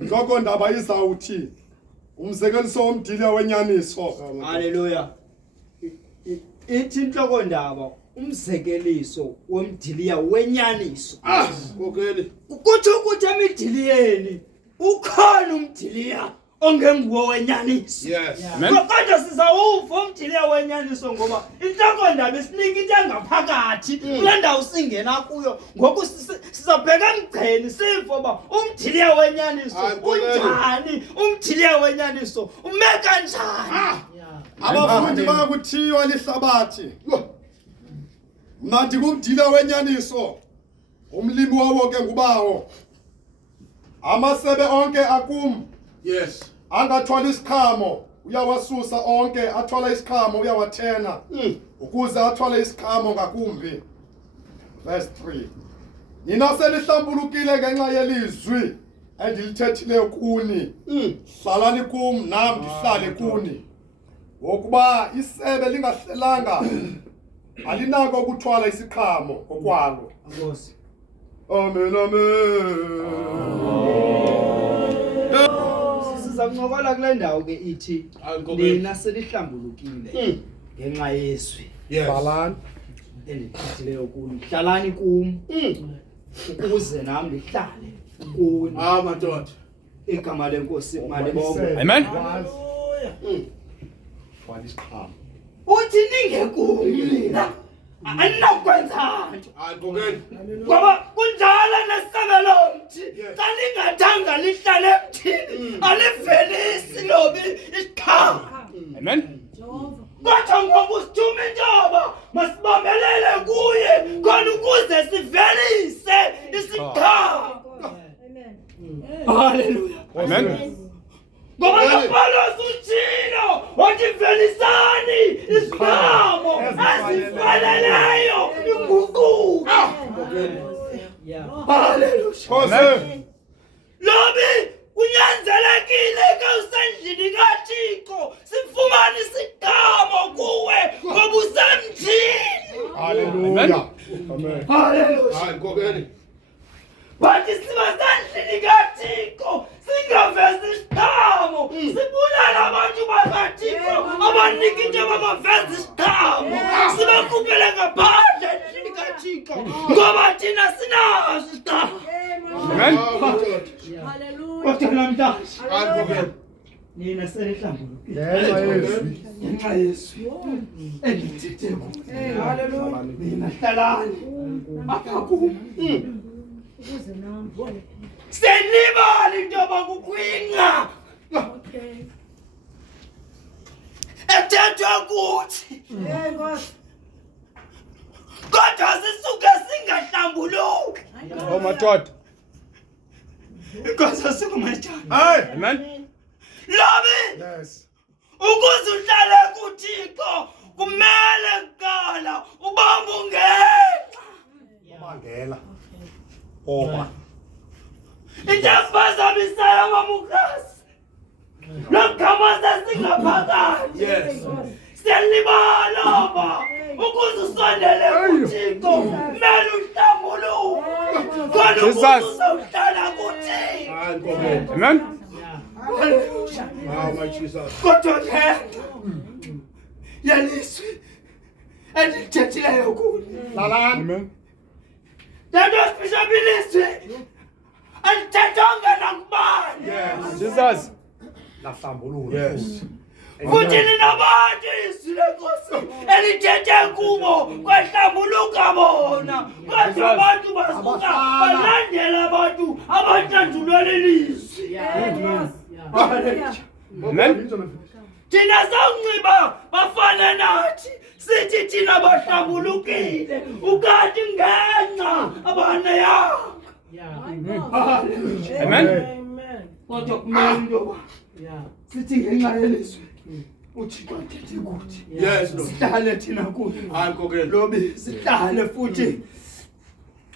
Inhloko ndaba izawuthi umzekeliso womdiliya wenyaniso. Haleluya. Ithi inhloko ndaba umzekeliso womdiliya wenyaniso. Kokeli. Kuthi ukuthi emidiliyeni ukhona umdiliya ongenguwo wenyaniso. Yes. Kodwa sizawuva umdiliya wenyaniso ngoba inhloko ndaba isinika into engaphakathi kule ndawo singena kuyo. Ngoku sizabheka emgceni sivo ba umdiliya wenyaniso unjani, umdiliya wenyaniso ume kanjani. Abafundi bakuthiwa lihlabathi. Manje kumdiliya wenyaniso. Umlimi wawo ke ngubawo. Amasebe onke akum. Yes. Angathwala isiqhamo uyawasusa onke, athwala isiqhamo uyawathena ukuze athwale isiqhamo ngakumbi. Verse 3. Nina selihlambulukile ngenxa yelizwi endilithethileyo kuni. Hlalani kum nami ndihlale kuni. Ngokuba isebe lingahlelanga alinako ukuthwala isiqhamo okwalo. Nkosi. Amen, amen. Sizancokola kule ndawo ke ithi nina selihlambulukile ngenxa yezwi. Hlalani Endithethileyo kuni. Hlalani kum ukuze nami ndihlale kuni. Madoda. Igama lenkosi malibonke. Amen. thwala isiqhamo. Uthi ningekumi mina aninakwenza nto. Kokeli. Ngoba kunjalo nesabelo mthi xa lingathanga lihlale emthini alivelisi lobi isiqhamo. Amen. Kodwa ngoku sithume intoba masibambelele kuye khona ukuze sivelise isiqhamo. Haleluya. Amen. Ngoba uPawulos utshilo wathi velisani isiqhamo esifaneleyo inguquko. Haleluya. Lobi kunyanzelekile ke usendlini kaThixo sifumane isiqhamo kuwe ngoba usemthini. Haleluya. Amen. Haleluya. Kokeli. Bathi sibasendlini kaThixo singavezi isiqhamo sibulala abantu bakaThixo abanika into bamavezi isiqhamo sibakhuphele ngaphandle endlini kaThixo ngoba thina sinazo isiqhamo. Amen. Kodwa namhlanje Kokeli. nina selihlambulukile Ngenxa yezwi. ngenxa yezwi endithethe kuyo. Nina hlalani apha kum. Senibali into bakukwinqa ethethwa kuthi kodwa sisuke singahlambuluki. Madoda. Inkosi asikumathanda. Hey. Amen. Lobi Yes. ukuze uhlale kuThixo kumele kuqala ubambe ungenxa. Ubangela. Oba. Intaphazamisayo amamukhasi lokhamasa singaphakathi. Yes. Siyalibala ba ukuze usondele kuThixo kumele uhlambuluke khona ukuze uzawuhlala kuThixo. Kokeli. Amen. My Jesus. Kodwa ke yaliswi endithethileyo kuni. Hlalani. Amen. Lento sibishobiliswi andithethonga nakubani. Jesus. Lahlambuluka. Yes. Futhi nina bantu izwi lenkosi elithethe kubo kwahlambuluka bona. Kodwa abantu basuka balandela abantu abathandulwe lelizwi. Amen. Thina sawunxiba bafana nathi sithi thina bahlambulukile ukanti ngenxa abaneyanga. Amen. Kodwa kumele into sithi ngenxa yelizwi uThixo athethe kuthi. Yes, Lord. Sihlale thina kuyo. Kokeli. Lobi sihlale futhi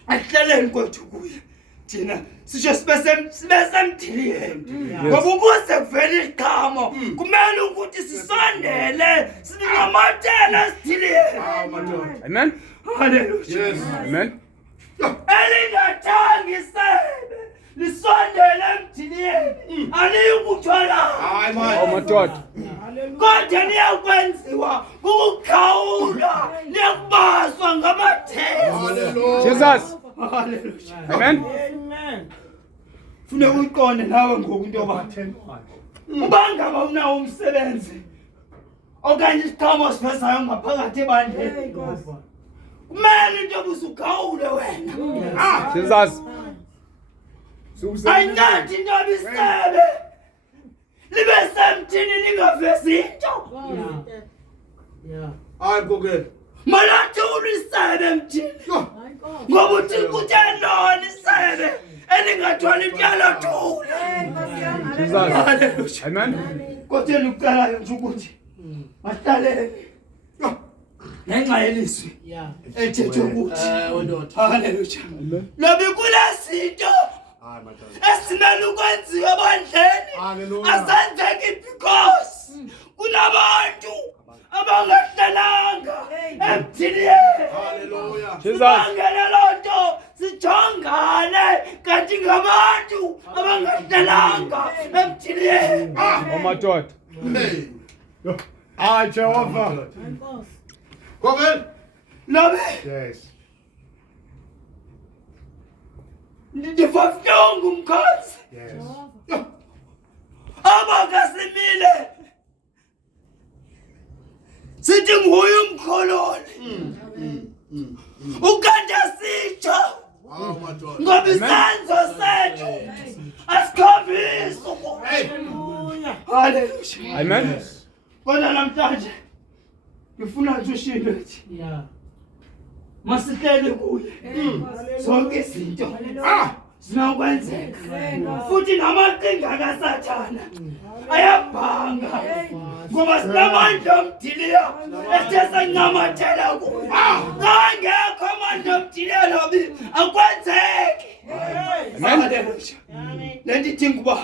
ahleleni kwethu kuye. Thina sisho sibesemthiliyeni ngoba ukuze kuvele isiqhamo kumele ukuthi sisondele sinamathele esithiliyeni. Amen. Haleluya. Yes. Amen. Elingathanga isebe lisondele emthiliyeni emthiliyeni aniyikuthwala. Hayi Oh man. madoda. Kodwa niyakwenziwa ukukhawula niyakubaswa ngamatheko. Hallelujah. Jesus. Hallelujah. Amen. Amen. Funeka uyiqonde nawe ngoku into yoba uba ngaba unawo umsebenzi okanye isiqhamo sivezayo ngaphakathi ebandleni, kumele into yoba uzukhawule wena. Jesus. Ayincedi into yoba isebe libe semthini lingavezi into. Hayi kokeli. Malathule isebe emthini ngoba uthi kuthelona isebe elingathwala ityalathule. Jesus. Hallelujah. Amen. Kodwa ukucalayo nje ukuthi mahlaleni ngenxa yelizwi elithethwe ukuthi hallelujah lobi kulezinto Hayi madoda. esimele ukwenziwa ebandleni Hallelujah. asenzeki because kunabantu abangahlelanga emthiliyeni. Hallelujah. Jesus. Sibangele loo nto sijongane kanti ngabantu abangahlelanga emthiliyeni. Oh madoda. Hey. Hayi Jehova. Kokeli. Lobe Yes. ndiva buhlungu mkhosi Yes. abakasimile sithi nguye umkholoni ukanti asitsho Hawu madoda. ngoba isenzo sethu asikhombisi ukuba. Hey. Hallelujah. Amen. Kodwa namhlanje ngifuna nje ushilo ethi masihlele kuye zonke izinto zinokwenzeka futhi namaqhinga kaSathana ayabhanga ngoba sinamandla omdiliya esithe sancamathela kuye. Ngangekho amandla omdiliya lobi akwenzeki. Hallelujah. Lento idinga uba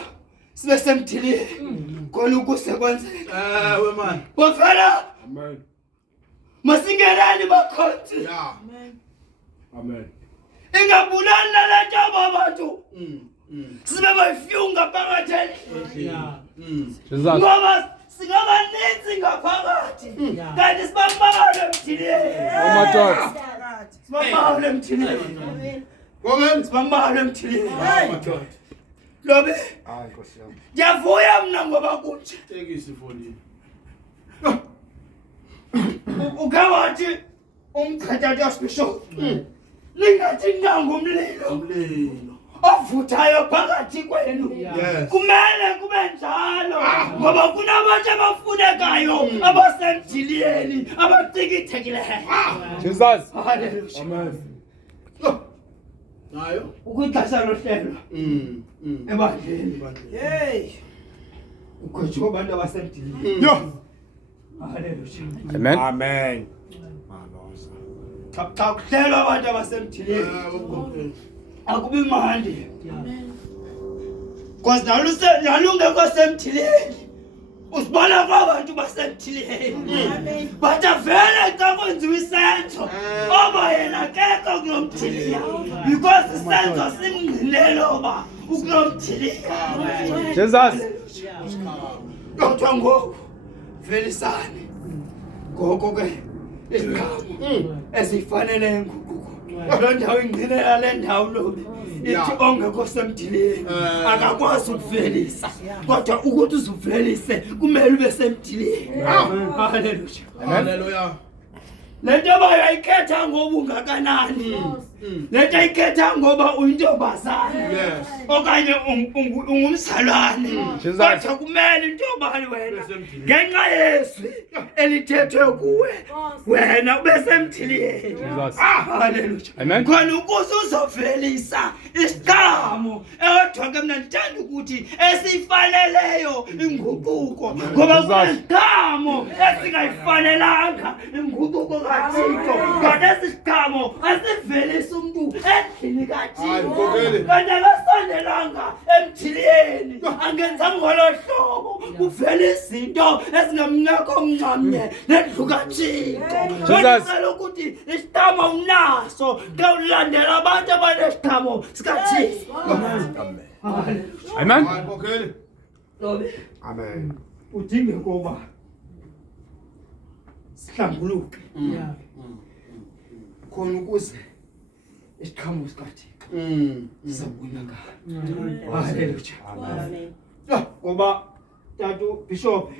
sibe semthiliyeni khona ukuze kwenzeka. Ewe man. Bafana Amen. masingenani bakhonzi Yeah. Amen. ingabulani nalento abantu sibe bayifyunga phakathi Jesus. ngoba singabaninzi ngaphakathi kanti sibambalwa emthiliyeni. Oh madoda. Sibambalwa emthiliyeni. Kokeli. Sibambalwa emthiliyeni. Hawu madoda. Lobe Hayi Nkosi yami. ndiyavuya mna ngoba kunje Tekisi fonini. uke wathi umkhethatha bishop lingathi nangumlilo Umlilo. ovuthayo phakathi kwenu. Yes. Kumele kube njalo ngoba kunabantu abafunekayo abasemthiliyeni abacikithekile. Jesus. Hallelujah. Amen. Nayo. Ukuxesha lohlelo ebandleni ukhotshiwe abantu abasemthiliyeni. Yo. Hallelujah. Amen. Amen. Maloza. Xa kuhlelwa abantu abasemthiliyeni Ewe kokeli. akubi mandi because nalungekho semthiliyeni usibona kwabantu basemthiliyeni but avele xa kwenziwa isenzo oba yena kekho kulomthiliya because isenzo simngqinele oba ukulomthiliya. Jesus. Kodwa ngoku velisane ngoko ke iziqhamo ezifanele ngukuko loo ndawo ingqinela le ndawo lobe ithi ongekho semthiliyeni akakwazi ukuvelisa kodwa ukuthi uzuvelise kumele ube semthiliyeni. Hallelujah. Hallelujah. Le nto bayayikhetha ngoba ungakanani, le nto ayikhetha ngoba uyintombazane Yes. okanye ungumzalwane. Jesus. Kodwa kumele into yobani wena ngenxa yezwi elithethwe kuwe wena ube semthiliyeni. Jesus. Hallelujah. Amen. Khona ukuze uzovelisa isiqhamo eyodwa ke mna ndithanda ukuthi esifaneleyo inguquko ngoba kunesiqhamo esingayifanelanga inguquko kaThixo kodwa esi siqhamo asivelisa umuntu endlini kaThixo kanti akasondelanga emthiliyeni angenzanga ngolo hlobo kuvela izinto ezingamnyakho omncamnye nendlu kaThixo. Ngicela ukuthi isiqhamo unaso ke ulandela abantu abanesiqhamo sikaThixo. Amen. Amen. Hayi kokheli. Lobe Amen. udinge kuba sihlambuluke khona ukuze isiqhamuko sikaThixo sizabonakala. Haleluya. Amen. Ngoba tatu Bishop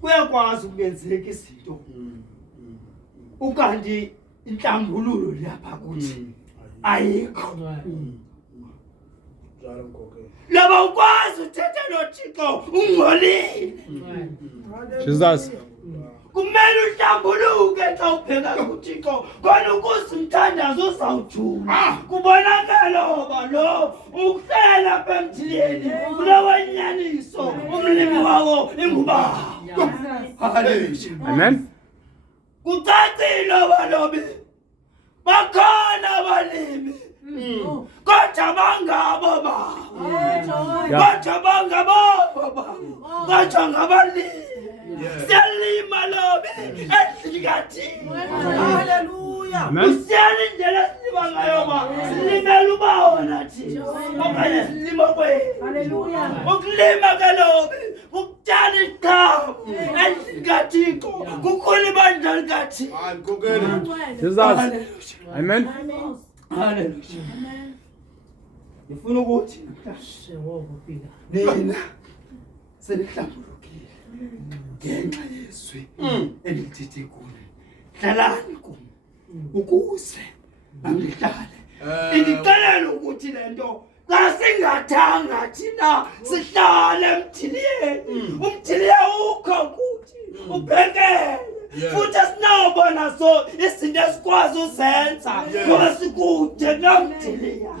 kuyakwazi ukuyenzeka izinto ukanti inhlambululo lapha kuthi ayikho. Njalo kokheli. Laba ukwazi uthetha noThixo ungcolile. Jesus. Kumele uhlambuluke xa ubheka kuThixo khona ukuze umthandazo uzawujula. Kubonakala oba lo ukuhlela apha emthileni kulowenyaniso umlimi wawo ingubaba. Haleluya. Amen. Kucacile abalobi bakhona abalimi kodwa bangabo baba. Kodwa bangabo baba. Kodwa ngabalimi. Siyalima lobe endlikathini. Hallelujah. Amen. Usiyala indlela silima ngayo ba silimela ubawo nathi okanye silima kwethu. Hallelujah. Ukulima kalobe ukutshala isiqhamo endlikathixo kukhona ibandla likathixo. Hayi kokheli. Jesus. Haleluya. Amen. Haleluya. Ngifuna ukuthi nina senihlambulukile ngenxa yezwi elithethe kuni. Hlalani kuni ukuze angihlale. Indixelela ukuthi lento xa singathanga thina sihlale emthiliyeni. Umthiliye ukho kuthi ubhekele. Futhi asinawubona so izinto esikwazi uzenza ngoba sikude namthiliya.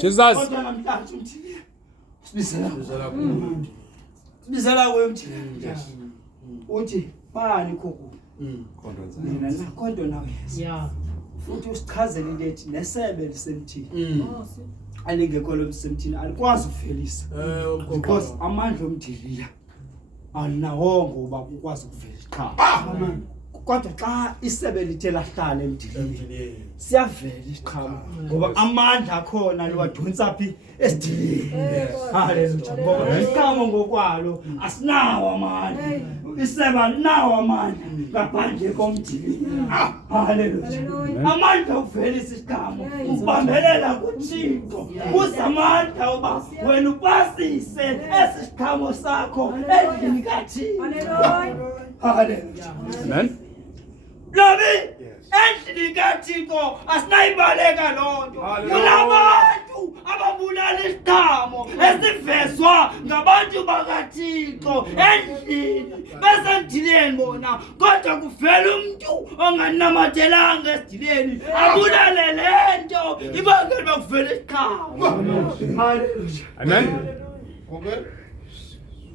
Jesus. Kodwa namhlanje umthiliye sibizela Bizela kumuntu. sibizela kwemthiliya. Uthi bani khokho mina nakhonto nawe yesa. Futhi usichazele into ethi nesebe lisemthini. Alingekho lomsemthini alikwazi ukuvelisa. Because amandla omthiliya alinawongo uba ukwazi ukuvelisa qha. Kodwa xa isebe lithe lahlala emthilini siyavela isiqhamo ngoba amandla akhona liwadonsa phi esidilini. Haleluya. Ngoba isiqhamo ngokwalo asinawo amandla. Isebe alinawo amandla ngaphandle komthilini. Haleluya. Amandla ukuvelisa isiqhamo ubambelela kuThixo. Uzamandla uba wena upasise esi siqhamo sakho endlini kaThixo. Haleluya. Amen. Lobi endlini kaThixo asinayibaleka lonto. Kunabantu ababulala isiqhamo esivezwa ngabantu bakaThixo endlini besemthileni bona kodwa kuvela umuntu onganamathelananga esidileni abulale lento ibangela bakuvela isiqhamo. Haleluya. Amen. Kokheli.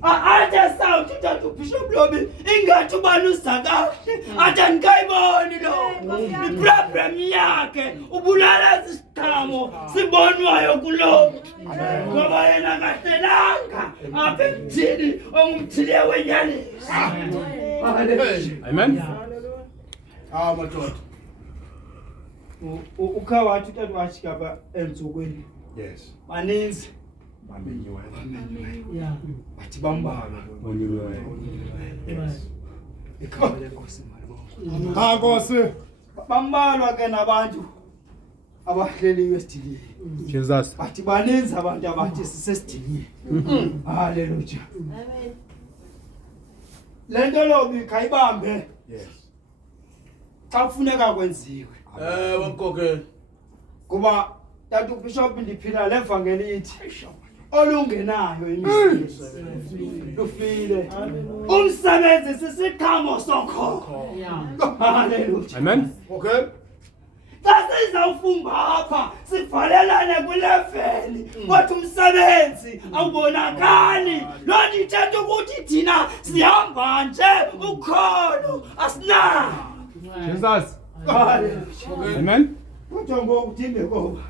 Ade sawuthi tata uBishop Lobi ingathi ubani uzakahle ade ngikayiboni lo iproblem yakhe ubulala isiqhamo sibonwayo kulo ngoba yena kahlelanga apha emthini ongumthiliye wenyaniso. Haleluya. Amen. Madoda. Ukhawathi tata washikapa ensukwini Yes. baninzi Bamenyiwe. bathi bambalwa ekhaya lenkosi malibonke. Ha Nkosi. Bambalwa ke nabantu abahleliwe esidilini. Jesus. Bathi baninzi abantu abathi sisesidilini. Haleluya. Amen. Lento Lobi khayibambe Yes. xa kufuneka kwenziwe. Kokheli. Kuba tata uBishop ndiphila levangeli lithi olungenayo imisebenzi lufile. Umsebenzi sisiqhamo sokho. Haleluya. Amen. Kokheli. Xa sizawufumba apha sivalelane kuleveli kodwa umsebenzi awubonakali. Loo nto ithetha ukuthi thina sihamba nje ukholo asinawo. Jesus. Haleluya. Amen. Kodwa ngoku udinge koba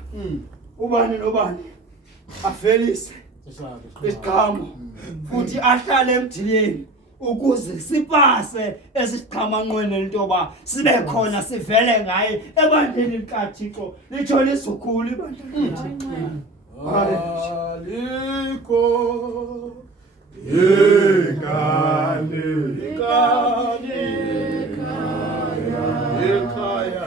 ubani nobani avelise isiqhamo futhi ahlale emthileni ukuze sipase esiqhamanqweni lentoba sibe khona sivele ngaye ebandleni likaThixo litsho lizukhulu ibandla. aliko Yekane ekhaya